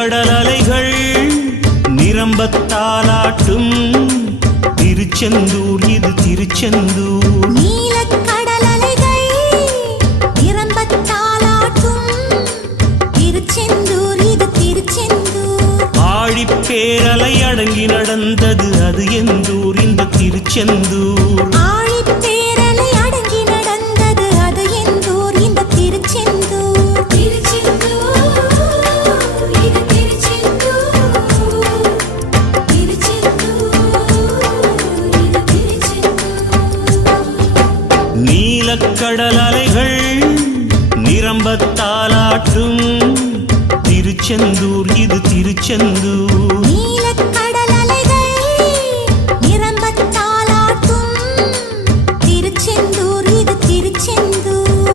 நீலக்கடல் அலைகள் நிரம்பத்தாலாட்டும் திருச்செந்தூர் இது திருச்செந்தூர். நீலக்கடல் அலைகள் நிரம்பத்தாலாட்டும் திருச்செந்தூர் இது திருச்செந்தூர். ஆழிப்பேரலை அடங்கி நடந்தது அது எந்தூர் இந்த திருச்செந்தூர். ஆழிப்பேரலை அடங்கி நடந்தது அது எந்தூர் இந்த திருச்செந்தூர். திருச்செந்தூர் இது திருச்செந்தூர். திருச்செந்தூர் இது திருச்செந்தூர். நீலக்கடல் அலைகள் நிரம்பத்தாலாட்டும் திருச்செந்தூர் இது திருச்செந்தூர். நீலக்கடல்